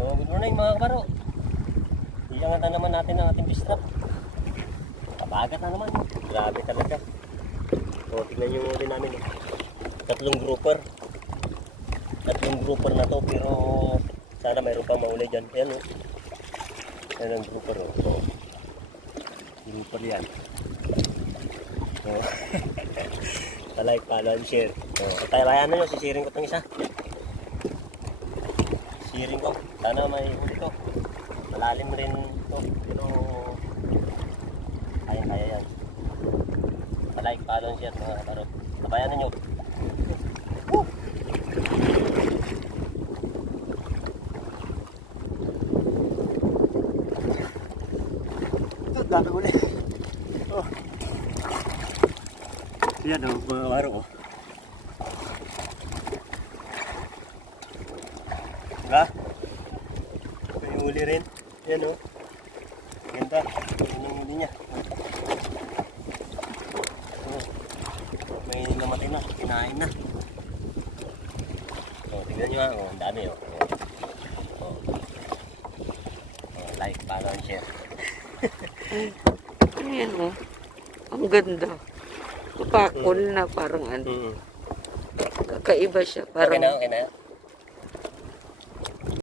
So, good morning mga kabaro. Iangat na naman natin ang ating fish trap. Kabagat na naman. Grabe talaga. So, tignan yung uli namin. Tatlong grouper na to, pero sana mayroon pang mauli dyan. Ayan o. Ayan ang grouper o. So, grouper yan. So, like, follow, and share. So, tayo bayan na nyo, sisiring ko itong isa. Sisiring ko. Sana may uli to. Malalim rin ito, pero kaya yan. Like, follow, and share mga kabarot. Tabayan na nyo. Woo! Ito, dami uli. Oh. Yan o, mga kabaro ko. Diba? May huli rin. Yan o. Ganda. Yan yung huli niya. May namatay na. Kinain na. O, tignan nyo ha. O, ang dami o. Like, follow, and share. Ayan o. Ang ganda. Pakol na parang ano. Kakaiba siya. Parang Okay na, okay na.